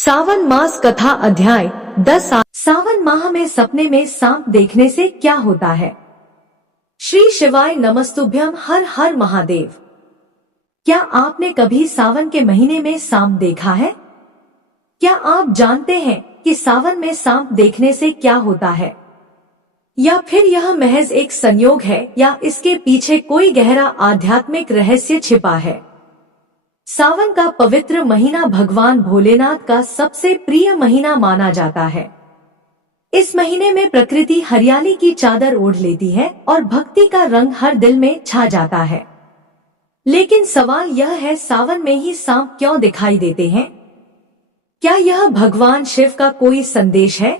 सावन मास कथा अध्याय 10। सावन माह में सपने में सांप देखने से क्या होता है। श्री शिवाय नमस्तुभ्यम। हर हर महादेव। क्या आपने कभी सावन के महीने में सांप देखा है? क्या आप जानते हैं कि सावन में सांप देखने से क्या होता है? या फिर यह महज एक संयोग है या इसके पीछे कोई गहरा आध्यात्मिक रहस्य छिपा है? सावन का पवित्र महीना भगवान भोलेनाथ का सबसे प्रिय महीना माना जाता है। इस महीने में प्रकृति हरियाली की चादर ओढ़ लेती है और भक्ति का रंग हर दिल में छा जाता है। लेकिन सवाल यह है, सावन में ही सांप क्यों दिखाई देते हैं? क्या यह भगवान शिव का कोई संदेश है?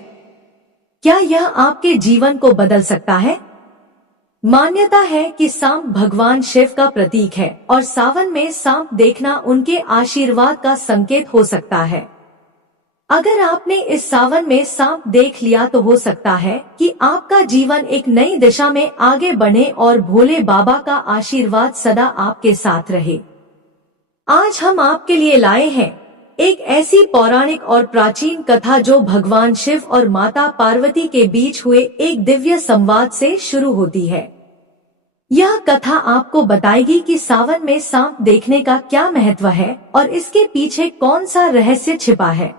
क्या यह आपके जीवन को बदल सकता है? मान्यता है कि सांप भगवान शिव का प्रतीक है और सावन में सांप देखना उनके आशीर्वाद का संकेत हो सकता है। अगर आपने इस सावन में सांप देख लिया तो हो सकता है कि आपका जीवन एक नई दिशा में आगे बढ़े और भोले बाबा का आशीर्वाद सदा आपके साथ रहे। आज हम आपके लिए लाए हैं एक ऐसी पौराणिक और प्राचीन कथा जो भगवान शिव और माता पार्वती के बीच हुए एक दिव्य संवाद से शुरू होती है। यह कथा आपको बताएगी कि सावन में सांप देखने का क्या महत्व है और इसके पीछे कौन सा रहस्य छिपा है।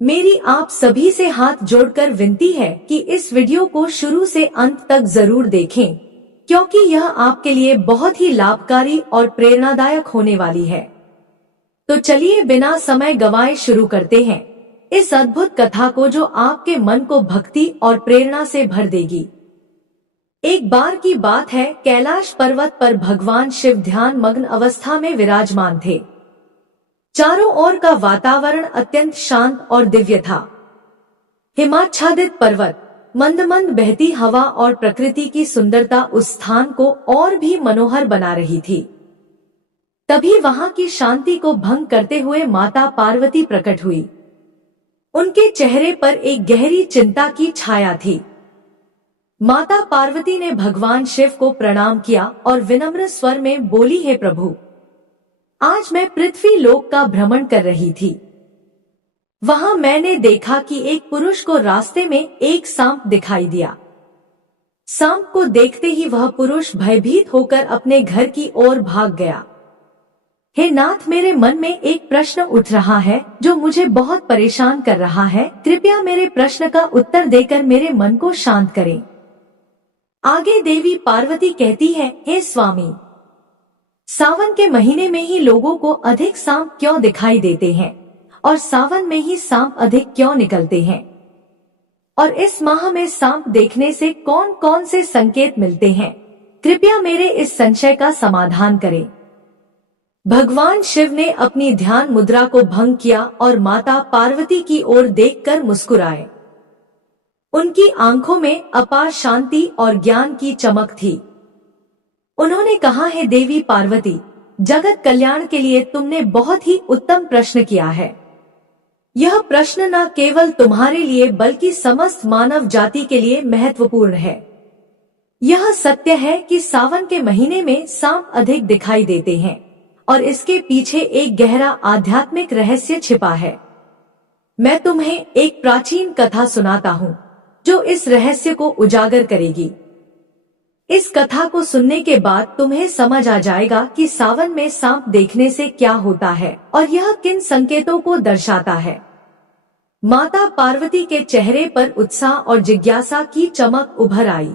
मेरी आप सभी से हाथ जोड़कर विनती है कि इस वीडियो को शुरू से अंत तक जरूर देखें, क्योंकि यह आपके लिए बहुत ही लाभकारी और प्रेरणादायक होने वाली है। तो चलिए बिना समय गवाए शुरू करते हैं इस अद्भुत कथा को, जो आपके मन को भक्ति और प्रेरणा से भर देगी। एक बार की बात है, कैलाश पर्वत पर भगवान शिव ध्यान मग्न अवस्था में विराजमान थे। चारों ओर का वातावरण अत्यंत शांत और दिव्य था। हिमाच्छादित पर्वत, मंद मंद बहती हवा और प्रकृति की सुंदरता उस स्थान को और भी मनोहर बना रही थी। तभी वहां की शांति को भंग करते हुए माता पार्वती प्रकट हुई। उनके चेहरे पर एक गहरी चिंता की छाया थी। माता पार्वती ने भगवान शिव को प्रणाम किया और विनम्र स्वर में बोली, हे प्रभु, आज मैं पृथ्वी लोक का भ्रमण कर रही थी। वहां मैंने देखा कि एक पुरुष को रास्ते में एक सांप दिखाई दिया। सांप को देखते ही वह पुरुष भयभीत होकर अपने घर की ओर भाग गया। हे नाथ, मेरे मन में एक प्रश्न उठ रहा है जो मुझे बहुत परेशान कर रहा है। कृपया मेरे प्रश्न का उत्तर देकर मेरे मन को शांत करें। आगे देवी पार्वती कहती है, हे स्वामी, सावन के महीने में ही लोगों को अधिक सांप क्यों दिखाई देते हैं और सावन में ही सांप अधिक क्यों निकलते हैं? और इस माह में सांप देखने से कौन कौन से संकेत मिलते हैं? कृपया मेरे इस संशय का समाधान करें। भगवान शिव ने अपनी ध्यान मुद्रा को भंग किया और माता पार्वती की ओर देखकर मुस्कुराए। उनकी आंखों में अपार शांति और ज्ञान की चमक थी। उन्होंने कहा, है देवी पार्वती, जगत कल्याण के लिए तुमने बहुत ही उत्तम प्रश्न किया है। यह प्रश्न न केवल तुम्हारे लिए बल्कि समस्त मानव जाति के लिए महत्वपूर्ण है। यह सत्य है कि सावन के महीने में सांप अधिक दिखाई देते हैं और इसके पीछे एक गहरा आध्यात्मिक रहस्य छिपा है। मैं तुम्हें एक प्राचीन कथा सुनाता हूँ जो इस रहस्य को उजागर करेगी। इस कथा को सुनने के बाद तुम्हें समझ आ जाएगा कि सावन में सांप देखने से क्या होता है और यह किन संकेतों को दर्शाता है। माता पार्वती के चेहरे पर उत्साह और जिज्ञासा की चमक उभर आई।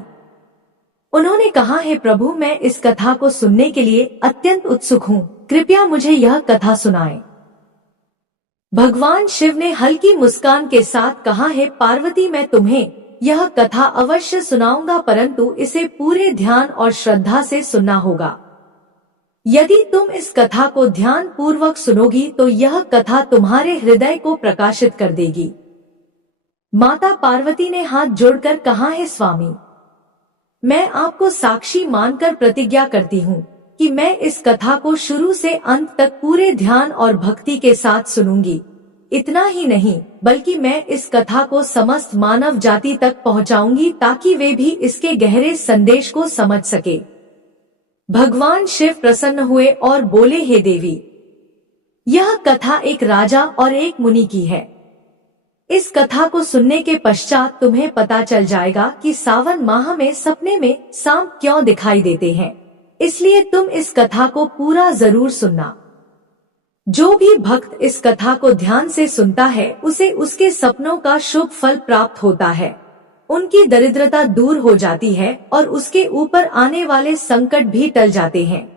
उन्होंने कहा, है प्रभु, मैं इस कथा को सुनने के लिए अत्यंत उत्सुक हूँ। कृपया मुझे यह कथा सुनाएं। भगवान शिव ने हल्की मुस्कान के साथ कहा, है पार्वती, मैं तुम्हें यह कथा अवश्य सुनाऊंगा, परंतु इसे पूरे ध्यान और श्रद्धा से सुनना होगा। यदि तुम इस कथा को ध्यान पूर्वक सुनोगी तो यह कथा तुम्हारे हृदय को प्रकाशित कर देगी। माता पार्वती ने हाथ जोड़कर कहा, है स्वामी, मैं आपको साक्षी मानकर प्रतिज्ञा करती हूँ कि मैं इस कथा को शुरू से अंत तक पूरे ध्यान और भक्ति के साथ सुनूंगी। इतना ही नहीं, बल्कि मैं इस कथा को समस्त मानव जाति तक पहुंचाऊंगी ताकि वे भी इसके गहरे संदेश को समझ सके। भगवान शिव प्रसन्न हुए और बोले, हे देवी, यह कथा एक राजा और एक मुनि की है। इस कथा को सुनने के पश्चात तुम्हें पता चल जाएगा कि सावन माह में सपने में सांप क्यों दिखाई देते हैं। इसलिए तुम इस कथा को पूरा जरूर सुनना। जो भी भक्त इस कथा को ध्यान से सुनता है उसे उसके सपनों का शुभ फल प्राप्त होता है, उनकी दरिद्रता दूर हो जाती है और उसके ऊपर आने वाले संकट भी टल जाते हैं।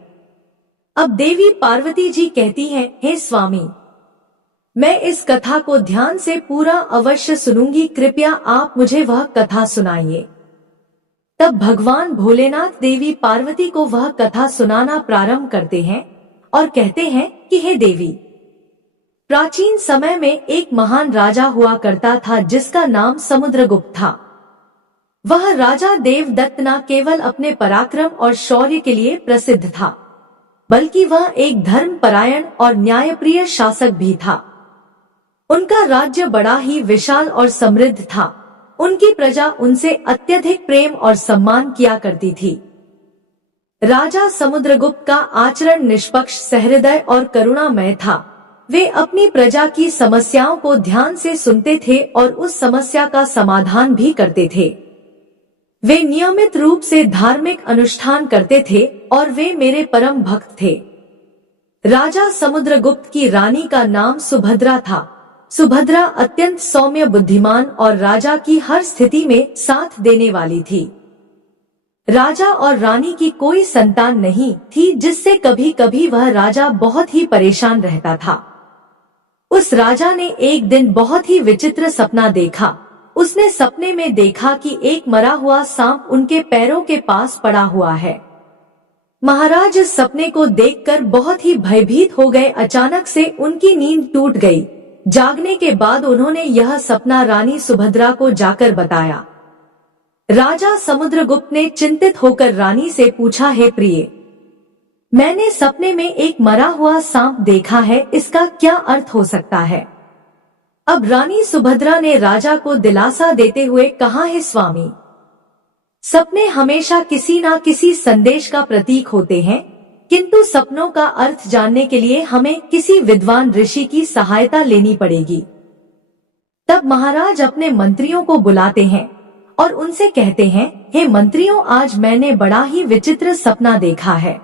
अब देवी पार्वती जी कहती हैं, हे स्वामी, मैं इस कथा को ध्यान से पूरा अवश्य सुनूंगी, कृपया आप मुझे वह कथा सुनाइए। तब भगवान भोलेनाथ देवी पार्वती को वह कथा सुनाना प्रारंभ करते हैं और कहते हैं कि हे देवी, प्राचीन समय में एक महान राजा हुआ करता था जिसका नाम समुद्रगुप्त था। वह राजा देवदत्त न केवल अपने पराक्रम और शौर्य के लिए प्रसिद्ध था, बल्कि वह एक धर्मपरायण और न्यायप्रिय शासक भी था। उनका राज्य बड़ा ही विशाल और समृद्ध था। उनकी प्रजा उनसे अत्यधिक प्रेम और सम्मान किया करती थी। राजा समुद्रगुप्त का आचरण निष्पक्ष, सहृदय और करुणामय था। वे अपनी प्रजा की समस्याओं को ध्यान से सुनते थे और उस समस्या का समाधान भी करते थे। वे नियमित रूप से धार्मिक अनुष्ठान करते थे और वे मेरे परम भक्त थे। राजा समुद्रगुप्त की रानी का नाम सुभद्रा था। सुभद्रा अत्यंत सौम्य, बुद्धिमान और राजा की हर स्थिति में साथ देने वाली थी। राजा और रानी की कोई संतान नहीं थी, जिससे कभी कभी वह राजा बहुत ही परेशान रहता था। उस राजा ने एक दिन बहुत ही विचित्र सपना देखा। उसने सपने में देखा कि एक मरा हुआ सांप उनके पैरों के पास पड़ा हुआ है। महाराज इस सपने को देखकर बहुत ही भयभीत हो गए। अचानक से उनकी नींद टूट गई। जागने के बाद उन्होंने यह सपना रानी सुभद्रा को जाकर बताया। राजा समुद्रगुप्त ने चिंतित होकर रानी से पूछा, हे प्रिय, मैंने सपने में एक मरा हुआ सांप देखा है, इसका क्या अर्थ हो सकता है? अब रानी सुभद्रा ने राजा को दिलासा देते हुए कहा, हे स्वामी, सपने हमेशा किसी न किसी संदेश का प्रतीक होते हैं, किंतु सपनों का अर्थ जानने के लिए हमें किसी विद्वान ऋषि की सहायता लेनी पड़ेगी। तब महाराज अपने मंत्रियों को बुलाते हैं और उनसे कहते हैं, हे मंत्रियों, आज मैंने बड़ा ही विचित्र सपना देखा है।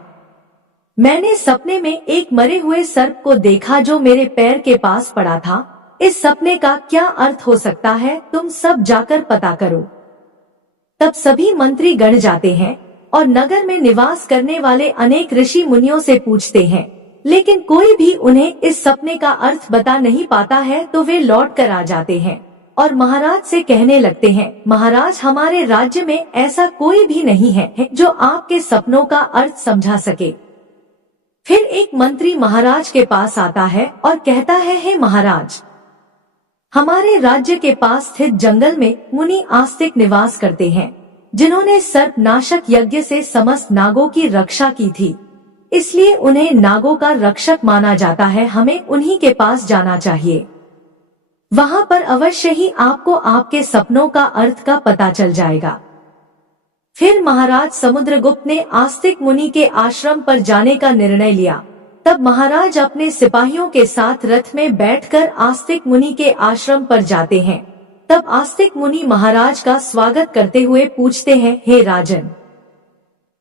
मैंने सपने में एक मरे हुए सर्प को देखा जो मेरे पैर के पास पड़ा था। इस सपने का क्या अर्थ हो सकता है? तुम सब जाकर पता करो। तब सभी मंत्री गण जाते हैं और नगर में निवास करने वाले अनेक ऋषि मुनियों से पूछते हैं, लेकिन कोई भी उन्हें इस सपने का अर्थ बता नहीं पाता है। तो वे लौट कर आ जाते हैं और महाराज से कहने लगते हैं, महाराज, हमारे राज्य में ऐसा कोई भी नहीं है जो आपके सपनों का अर्थ समझा सके। फिर एक मंत्री महाराज के पास आता है और कहता है, हे महाराज, हमारे राज्य के पास स्थित जंगल में मुनि आस्तिक निवास करते हैं, जिन्होंने सर्प नाशक यज्ञ से समस्त नागों की रक्षा की थी। इसलिए उन्हें नागों का रक्षक माना जाता है। हमें उन्हीं के पास जाना चाहिए। वहां पर अवश्य ही आपको आपके सपनों का अर्थ का पता चल जाएगा। फिर महाराज समुद्रगुप्त ने आस्तिक मुनि के आश्रम पर जाने का निर्णय लिया। तब महाराज अपने सिपाहियों के साथ रथ में बैठकर आस्तिक मुनि के आश्रम पर जाते हैं। तब आस्तिक मुनि महाराज का स्वागत करते हुए पूछते हैं, हे राजन,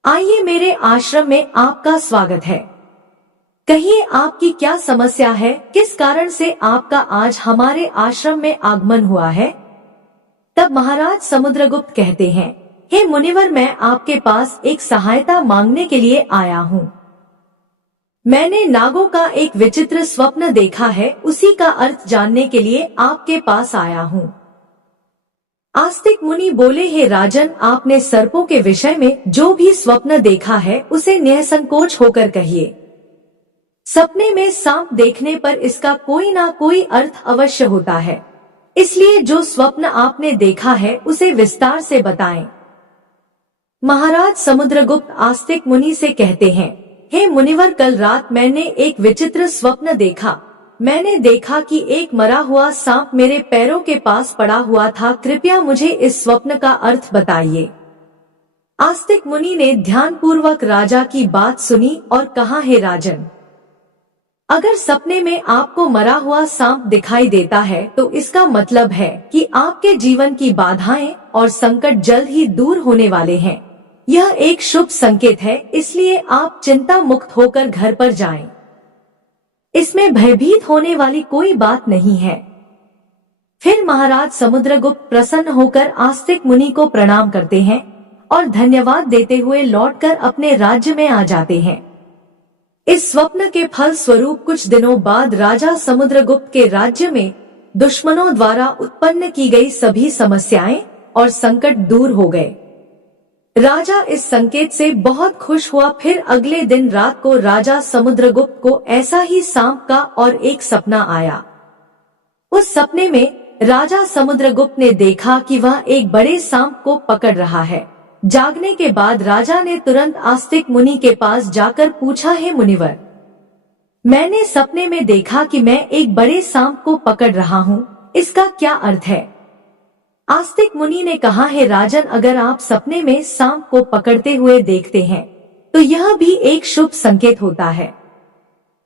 आइए, मेरे आश्रम में आपका स्वागत है। कहिए, आपकी क्या समस्या है? किस कारण से आपका आज हमारे आश्रम में आगमन हुआ है? तब महाराज समुद्रगुप्त कहते हैं, हे मुनिवर, मैं आपके पास एक सहायता मांगने के लिए आया हूँ। मैंने नागों का एक विचित्र स्वप्न देखा है, उसी का अर्थ जानने के लिए आपके पास आया हूँ। आस्तिक मुनि बोले, हे राजन, आपने सर्पों के विषय में जो भी स्वप्न देखा है उसे निसंकोच होकर कहिए। सपने में सांप देखने पर इसका कोई ना कोई अर्थ अवश्य होता है, इसलिए जो स्वप्न आपने देखा है उसे विस्तार से बताएं। महाराज समुद्रगुप्त आस्तिक मुनि से कहते हैं, हे मुनिवर, कल रात मैंने एक विचित्र स्वप्न देखा। मैंने देखा कि एक मरा हुआ सांप मेरे पैरों के पास पड़ा हुआ था। कृपया मुझे इस स्वप्न का अर्थ बताइए। आस्तिक मुनि ने ध्यानपूर्वक राजा की बात सुनी और कहा, हे राजन, अगर सपने में आपको मरा हुआ सांप दिखाई देता है तो इसका मतलब है कि आपके जीवन की बाधाएं और संकट जल्द ही दूर होने वाले हैं। यह एक शुभ संकेत है, इसलिए आप चिंता मुक्त होकर घर पर जाएं। इसमें भयभीत होने वाली कोई बात नहीं है। फिर महाराज समुद्रगुप्त प्रसन्न होकर आस्तिक मुनि को प्रणाम करते हैं और धन्यवाद देते हुए लौटकर अपने राज्य में आ जाते हैं। इस स्वप्न के फल स्वरूप कुछ दिनों बाद राजा समुद्रगुप्त के राज्य में दुश्मनों द्वारा उत्पन्न की गई सभी समस्याएं और संकट दूर हो गए। राजा इस संकेत से बहुत खुश हुआ। फिर अगले दिन रात को राजा समुद्रगुप्त को ऐसा ही सांप का और एक सपना आया। उस सपने में राजा समुद्रगुप्त ने देखा कि वह एक बड़े सांप को पकड़ रहा है। जागने के बाद राजा ने तुरंत आस्तिक मुनि के पास जाकर पूछा, हे मुनिवर, मैंने सपने में देखा कि मैं एक बड़े सांप को पकड़ रहा हूँ, इसका क्या अर्थ है? आस्तिक मुनि ने कहा, हे राजन, अगर आप सपने में सांप को पकड़ते हुए देखते हैं तो यह भी एक शुभ संकेत होता है।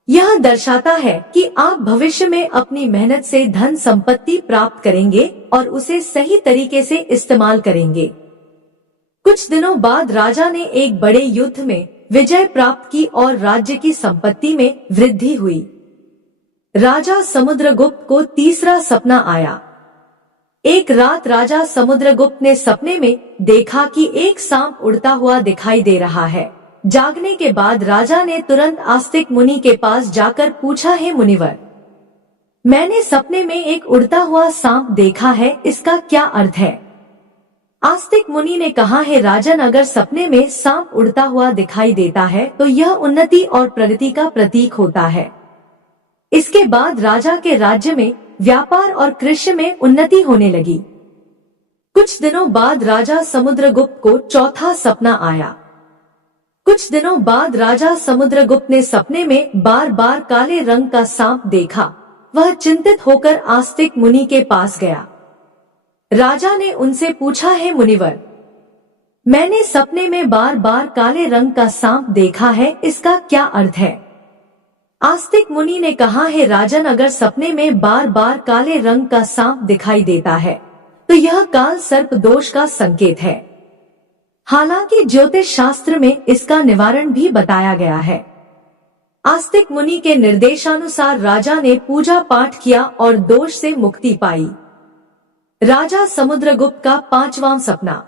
यह दर्शाता है कि आप भविष्य में अपनी मेहनत से धन संपत्ति प्राप्त करेंगे और उसे सही तरीके से इस्तेमाल करेंगे। कुछ दिनों बाद राजा ने एक बड़े युद्ध में विजय प्राप्त की और राज्य की संपत्ति में वृद्धि हुई। राजा समुद्रगुप्त को तीसरा सपना आया। एक रात राजा समुद्रगुप्त ने सपने में देखा कि एक सांप उड़ता हुआ दिखाई दे रहा है। जागने के बाद राजा ने तुरंत आस्तिक मुनि के पास जाकर पूछा, हे मुनिवर, मैंने सपने में एक उड़ता हुआ सांप देखा है, इसका क्या अर्थ है? आस्तिक मुनि ने कहा, हे राजन, अगर सपने में सांप उड़ता हुआ दिखाई देता है तो यह उन्नति और प्रगति का प्रतीक होता है। इसके बाद राजा के राज्य में व्यापार और कृषि में उन्नति होने लगी। कुछ दिनों बाद राजा समुद्रगुप्त को चौथा सपना आया। कुछ दिनों बाद राजा समुद्रगुप्त ने सपने में बार बार काले रंग का सांप देखा। वह चिंतित होकर आस्तिक मुनि के पास गया। राजा ने उनसे पूछा, हे मुनिवर, मैंने सपने में बार बार काले रंग का सांप देखा है, इसका क्या अर्थ है? आस्तिक मुनि ने कहा, हे राजन, अगर सपने में बार बार काले रंग का सांप दिखाई देता है तो यह काल सर्प दोष का संकेत है। हालांकि ज्योतिष शास्त्र में इसका निवारण भी बताया गया है। आस्तिक मुनि के निर्देशानुसार राजा ने पूजा पाठ किया और दोष से मुक्ति पाई। राजा समुद्रगुप्त का पांचवां सपना।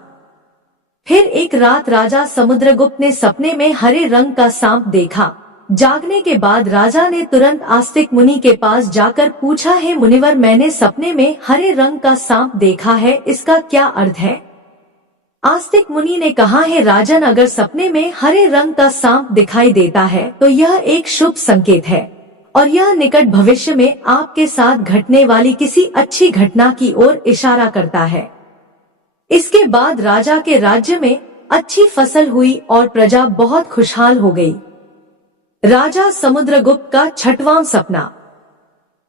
फिर एक रात राजा समुद्रगुप्त ने सपने में हरे रंग का सांप देखा। जागने के बाद राजा ने तुरंत आस्तिक मुनि के पास जाकर पूछा, हे मुनिवर, मैंने सपने में हरे रंग का सांप देखा है, इसका क्या अर्थ है? आस्तिक मुनि ने कहा, हे राजन, अगर सपने में हरे रंग का सांप दिखाई देता है तो यह एक शुभ संकेत है और यह निकट भविष्य में आपके साथ घटने वाली किसी अच्छी घटना की ओर इशारा करता है। इसके बाद राजा के राज्य में अच्छी फसल हुई और प्रजा बहुत खुशहाल हो गई। राजा समुद्रगुप्त का छठवां सपना।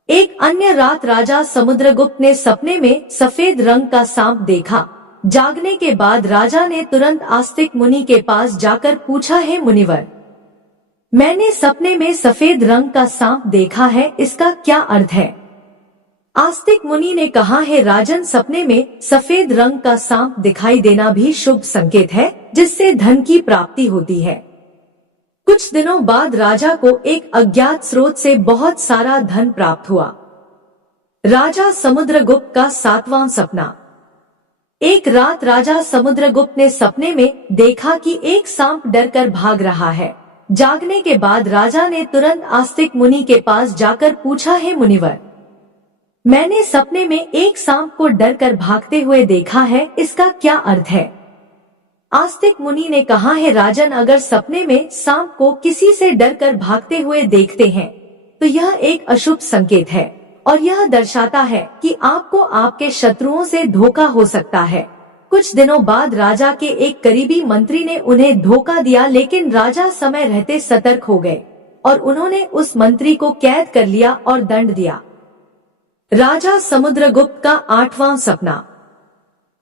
एक अन्य रात राजा समुद्रगुप्त ने सपने में सफेद रंग का सांप देखा। जागने के बाद राजा ने तुरंत आस्तिक मुनि के पास जाकर पूछा, हे मुनिवर, मैंने सपने में सफेद रंग का सांप देखा है, इसका क्या अर्थ है? आस्तिक मुनि ने कहा, हे राजन, सपने में सफेद रंग का सांप दिखाई देना भी शुभ संकेत है, जिससे धन की प्राप्ति होती है। कुछ दिनों बाद राजा को एक अज्ञात स्रोत से बहुत सारा धन प्राप्त हुआ। राजा समुद्रगुप्त का सातवां सपना। एक रात राजा समुद्रगुप्त ने सपने में देखा कि एक सांप डरकर भाग रहा है। जागने के बाद राजा ने तुरंत आस्तिक मुनि के पास जाकर पूछा, हे मुनिवर, मैंने सपने में एक सांप को डरकर भागते हुए देखा है, इसका क्या अर्थ है? आस्तिक मुनि ने कहा, हे राजन, अगर सपने में सांप को किसी से डरकर भागते हुए देखते हैं तो यह एक अशुभ संकेत है और यह दर्शाता है कि आपको आपके शत्रुओं से धोखा हो सकता है। कुछ दिनों बाद राजा के एक करीबी मंत्री ने उन्हें धोखा दिया, लेकिन राजा समय रहते सतर्क हो गए और उन्होंने उस मंत्री को कैद कर लिया और दंड दिया। राजा समुद्रगुप्त का आठवां सपना।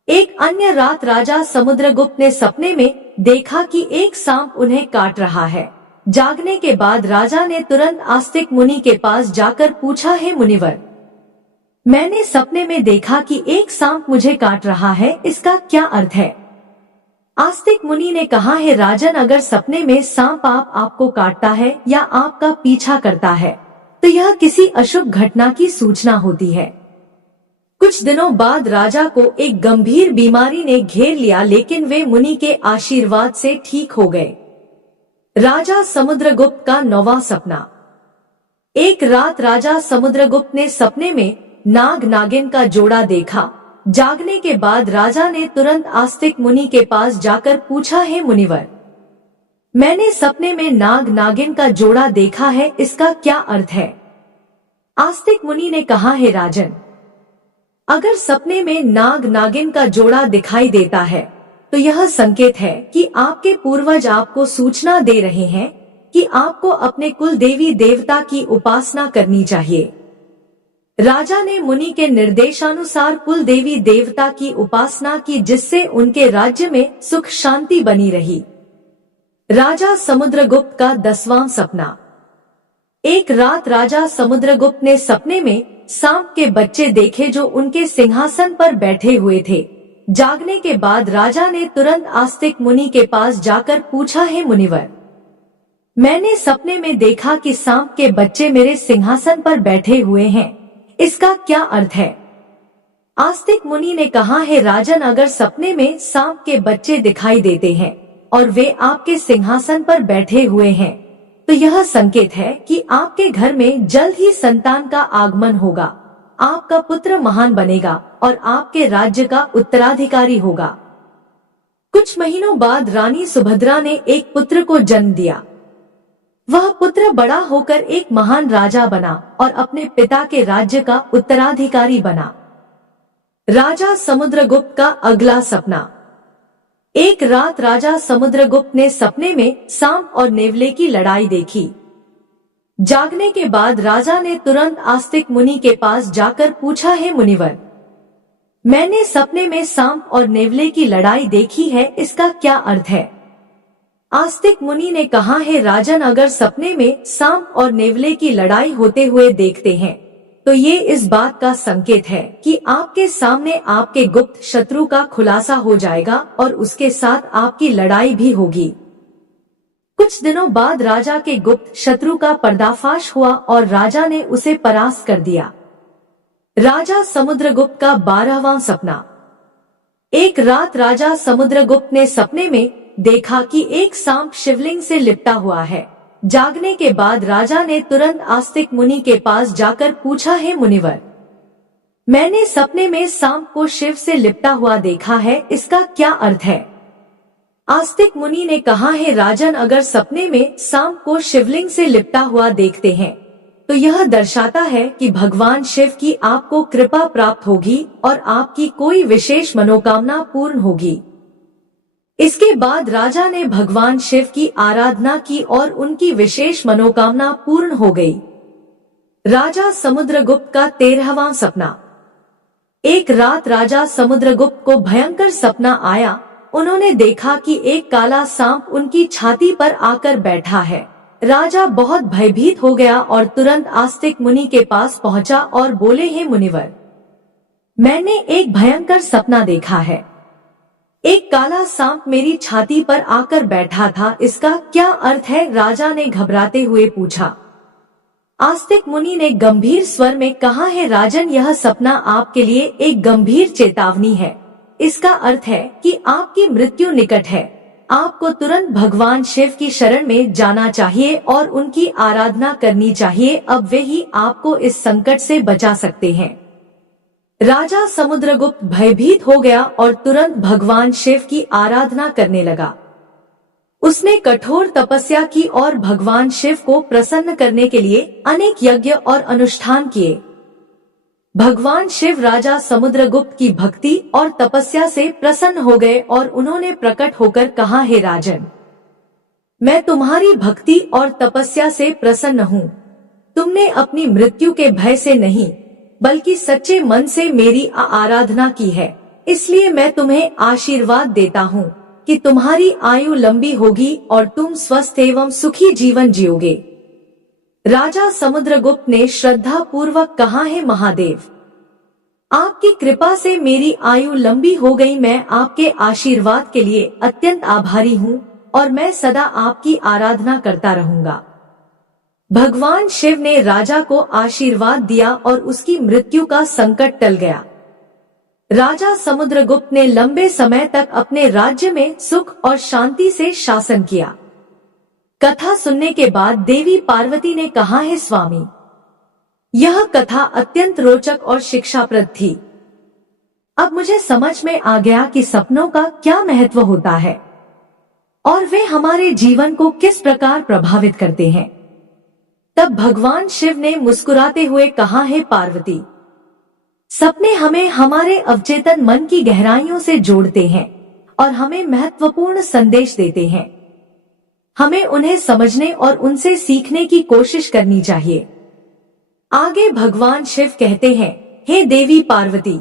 एक अन्य रात राजा समुद्रगुप्त ने सपने में देखा कि एक सांप उन्हें काट रहा है। जागने के बाद राजा ने तुरंत आस्तिक मुनि के पास जाकर पूछा, हे मुनिवर, मैंने सपने में देखा कि एक सांप मुझे काट रहा है, इसका क्या अर्थ है? आस्तिक मुनि ने कहा, हे राजन, अगर सपने में सांप आपको काटता है या आपका पीछा करता है तो यह किसी अशुभ घटना की सूचना होती है। कुछ दिनों बाद राजा को एक गंभीर बीमारी ने घेर लिया, लेकिन वे मुनि के आशीर्वाद से ठीक हो गए। राजा समुद्रगुप्त का 9वां सपना। एक रात राजा समुद्रगुप्त ने सपने में नाग नागिन का जोड़ा देखा। जागने के बाद राजा ने तुरंत आस्तिक मुनि के पास जाकर पूछा, हे मुनिवर, मैंने सपने में नाग नागिन का जोड़ा देखा है, इसका क्या अर्थ है? आस्तिक मुनि ने कहा, हे राजन, अगर सपने में नाग नागिन का जोड़ा दिखाई देता है तो यह संकेत है कि आपके पूर्वज आपको सूचना दे रहे हैं कि आपको अपने कुल देवी देवता की उपासना करनी चाहिए। राजा ने मुनि के निर्देशानुसार कुल देवी देवता की उपासना की, जिससे उनके राज्य में सुख शांति बनी रही। राजा समुद्रगुप्त का 10वां सपना। एक रात राजा समुद्रगुप्त ने सपने में सांप के बच्चे देखे जो उनके सिंहासन पर बैठे हुए थे। जागने के बाद राजा ने तुरंत आस्तिक मुनि के पास जाकर पूछा, हे मुनिवर, मैंने सपने में देखा कि सांप के बच्चे मेरे सिंहासन पर बैठे हुए हैं, इसका क्या अर्थ है? आस्तिक मुनि ने कहा, हे राजन, अगर सपने में सांप के बच्चे दिखाई देते हैं और वे आपके सिंहासन पर बैठे हुए हैं तो यह संकेत है कि आपके घर में जल्द ही संतान का आगमन होगा, आपका पुत्र महान बनेगा और आपके राज्य का उत्तराधिकारी होगा। कुछ महीनों बाद रानी सुभद्रा ने एक पुत्र को जन्म दिया। वह पुत्र बड़ा होकर एक महान राजा बना और अपने पिता के राज्य का उत्तराधिकारी बना। राजा समुद्रगुप्त का अगला सपना। एक रात राजा समुद्रगुप्त ने सपने में सांप और नेवले की लड़ाई देखी। जागने के बाद राजा ने तुरंत आस्तिक मुनि के पास जाकर पूछा, हे मुनिवर, मैंने सपने में सांप और नेवले की लड़ाई देखी है, इसका क्या अर्थ है? आस्तिक मुनि ने कहा, हे राजन, अगर सपने में सांप और नेवले की लड़ाई होते हुए देखते हैं तो ये इस बात का संकेत है कि आपके सामने आपके गुप्त शत्रु का खुलासा हो जाएगा और उसके साथ आपकी लड़ाई भी होगी। कुछ दिनों बाद राजा के गुप्त शत्रु का पर्दाफाश हुआ और राजा ने उसे परास्त कर दिया। राजा समुद्रगुप्त का 12वां सपना। एक रात राजा समुद्रगुप्त ने सपने में देखा कि एक सांप शिवलिंग से लिपटा हुआ है। जागने के बाद राजा ने तुरंत आस्तिक मुनि के पास जाकर पूछा, हे मुनिवर, मैंने सपने में सांप को शिव से लिपटा हुआ देखा है, इसका क्या अर्थ है? आस्तिक मुनि ने कहा, हे राजन, अगर सपने में सांप को शिवलिंग से लिपटा हुआ देखते हैं तो यह दर्शाता है कि भगवान शिव की आपको कृपा प्राप्त होगी और आपकी कोई विशेष मनोकामना पूर्ण होगी। इसके बाद राजा ने भगवान शिव की आराधना की और उनकी विशेष मनोकामना पूर्ण हो गई। राजा समुद्रगुप्त का 13वां सपना। एक रात राजा समुद्रगुप्त को भयंकर सपना आया। उन्होंने देखा कि एक काला सांप उनकी छाती पर आकर बैठा है। राजा बहुत भयभीत हो गया और तुरंत आस्तिक मुनि के पास पहुंचा और बोले, हे मुनिवर, मैंने एक भयंकर सपना देखा है। एक काला सांप मेरी छाती पर आकर बैठा था, इसका क्या अर्थ है? राजा ने घबराते हुए पूछा। आस्तिक मुनि ने गंभीर स्वर में कहा, है राजन, यह सपना आपके लिए एक गंभीर चेतावनी है। इसका अर्थ है कि आपकी मृत्यु निकट है। आपको तुरंत भगवान शिव की शरण में जाना चाहिए और उनकी आराधना करनी चाहिए। अब वे ही आपको इस संकट से बचा सकते हैं। राजा समुद्रगुप्त भयभीत हो गया और तुरंत भगवान शिव की आराधना करने लगा। उसने कठोर तपस्या की और भगवान शिव को प्रसन्न करने के लिए अनेक यज्ञ और अनुष्ठान किए। भगवान शिव राजा समुद्रगुप्त की भक्ति और तपस्या से प्रसन्न हो गए और उन्होंने प्रकट होकर कहा, हे राजन, मैं तुम्हारी भक्ति और तपस्या से प्रसन्न हूँ। तुमने अपनी मृत्यु के भय से नहीं बल्कि सच्चे मन से मेरी आराधना की है, इसलिए मैं तुम्हें आशीर्वाद देता हूँ। कि तुम्हारी आयु लंबी होगी और तुम स्वस्थ एवं सुखी जीवन जियोगे। राजा समुद्रगुप्त ने श्रद्धा पूर्वक कहा, है महादेव, आपकी कृपा से मेरी आयु लंबी हो गई। मैं आपके आशीर्वाद के लिए अत्यंत आभारी हूँ और मैं सदा आपकी आराधना करता रहूंगा। भगवान शिव ने राजा को आशीर्वाद दिया और उसकी मृत्यु का संकट टल गया। राजा समुद्रगुप्त ने लंबे समय तक अपने राज्य में सुख और शांति से शासन किया। कथा सुनने के बाद देवी पार्वती ने कहा, है स्वामी, यह कथा अत्यंत रोचक और शिक्षाप्रद थी। अब मुझे समझ में आ गया कि सपनों का क्या महत्व होता है और वे हमारे जीवन को किस प्रकार प्रभावित करते हैं। तब भगवान शिव ने मुस्कुराते हुए कहा, है पार्वती, सपने हमें हमारे अवचेतन मन की गहराइयों से जोड़ते हैं और हमें महत्वपूर्ण संदेश देते हैं। हमें उन्हें समझने और उनसे सीखने की कोशिश करनी चाहिए। आगे भगवान शिव कहते हैं, हे देवी पार्वती,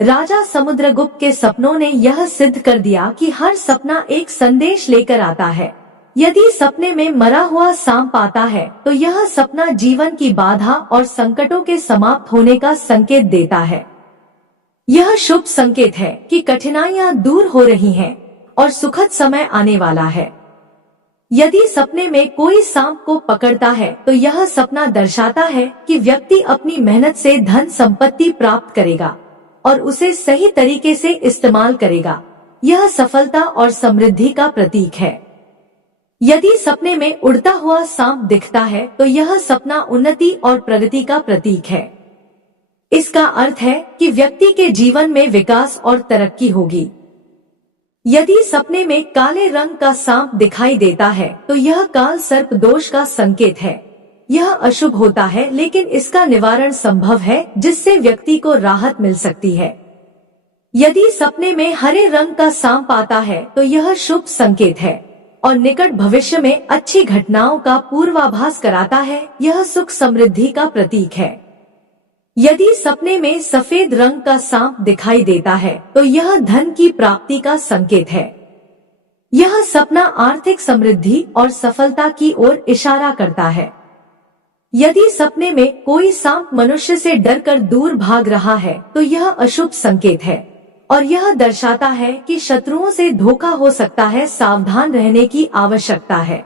राजा समुद्रगुप्त के सपनों ने यह सिद्ध कर दिया कि हर सपना एक संदेश लेकर आता है। यदि सपने में मरा हुआ सांप आता है तो यह सपना जीवन की बाधा और संकटों के समाप्त होने का संकेत देता है। यह शुभ संकेत है कि कठिनाइयां दूर हो रही हैं और सुखद समय आने वाला है। यदि सपने में कोई सांप को पकड़ता है तो यह सपना दर्शाता है कि व्यक्ति अपनी मेहनत से धन संपत्ति प्राप्त करेगा और उसे सही तरीके से इस्तेमाल करेगा। यह सफलता और समृद्धि का प्रतीक है। यदि सपने में उड़ता हुआ सांप दिखता है तो यह सपना उन्नति और प्रगति का प्रतीक है। इसका अर्थ है कि व्यक्ति के जीवन में विकास और तरक्की होगी। यदि सपने में काले रंग का सांप दिखाई देता है तो यह काल सर्प दोष का संकेत है। यह अशुभ होता है, लेकिन इसका निवारण संभव है जिससे व्यक्ति को राहत मिल सकती है। यदि सपने में हरे रंग का सांप आता है तो यह शुभ संकेत है और निकट भविष्य में अच्छी घटनाओं का पूर्वाभास कराता है। यह सुख समृद्धि का प्रतीक है। यदि सपने में सफेद रंग का सांप दिखाई देता है तो यह धन की प्राप्ति का संकेत है। यह सपना आर्थिक समृद्धि और सफलता की ओर इशारा करता है। यदि सपने में कोई सांप मनुष्य से डरकर दूर भाग रहा है तो यह अशुभ संकेत है और यह दर्शाता है कि शत्रुओं से धोखा हो सकता है। सावधान रहने की आवश्यकता है।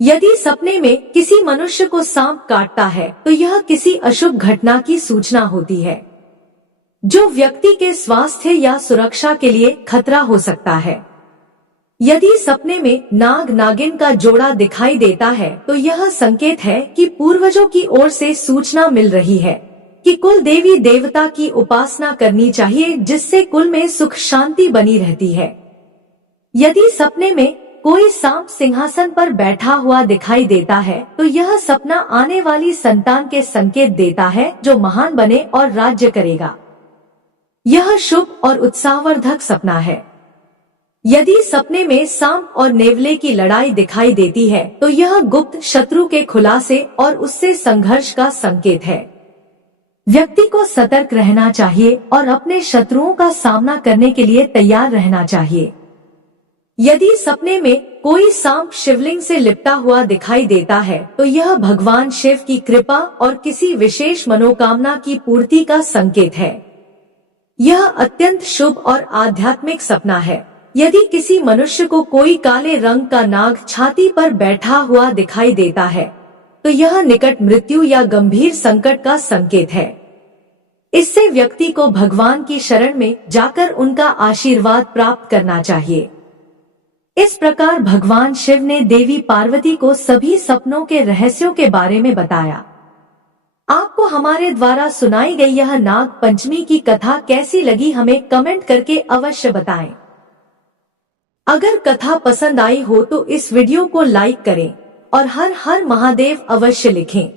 यदि सपने में किसी मनुष्य को सांप काटता है तो यह किसी अशुभ घटना की सूचना होती है, जो व्यक्ति के स्वास्थ्य या सुरक्षा के लिए खतरा हो सकता है। यदि सपने में नाग नागिन का जोड़ा दिखाई देता है तो यह संकेत है कि पूर्वजों की ओर से सूचना मिल रही है कि कुल देवी देवता की उपासना करनी चाहिए, जिससे कुल में सुख शांति बनी रहती है। यदि सपने में कोई सांप सिंहासन पर बैठा हुआ दिखाई देता है तो यह सपना आने वाली संतान के संकेत देता है, जो महान बने और राज्य करेगा। यह शुभ और उत्साहवर्धक सपना है। यदि सपने में सांप और नेवले की लड़ाई दिखाई देती है तो यह गुप्त शत्रु के खुलासे और उससे संघर्ष का संकेत है। व्यक्ति को सतर्क रहना चाहिए और अपने शत्रुओं का सामना करने के लिए तैयार रहना चाहिए। यदि सपने में कोई सांप शिवलिंग से लिपटा हुआ दिखाई देता है तो यह भगवान शिव की कृपा और किसी विशेष मनोकामना की पूर्ति का संकेत है। यह अत्यंत शुभ और आध्यात्मिक सपना है। यदि किसी मनुष्य को कोई काले रंग का नाग छाती पर बैठा हुआ दिखाई देता है तो यह निकट मृत्यु या गंभीर संकट का संकेत है। इससे व्यक्ति को भगवान की शरण में जाकर उनका आशीर्वाद प्राप्त करना चाहिए। इस प्रकार भगवान शिव ने देवी पार्वती को सभी सपनों के रहस्यों के बारे में बताया। आपको हमारे द्वारा सुनाई गई यह नाग पंचमी की कथा कैसी लगी, हमें कमेंट करके अवश्य बताएं। अगर कथा पसंद आई हो तो इस वीडियो को लाइक करें और हर हर महादेव अवश्य लिखें।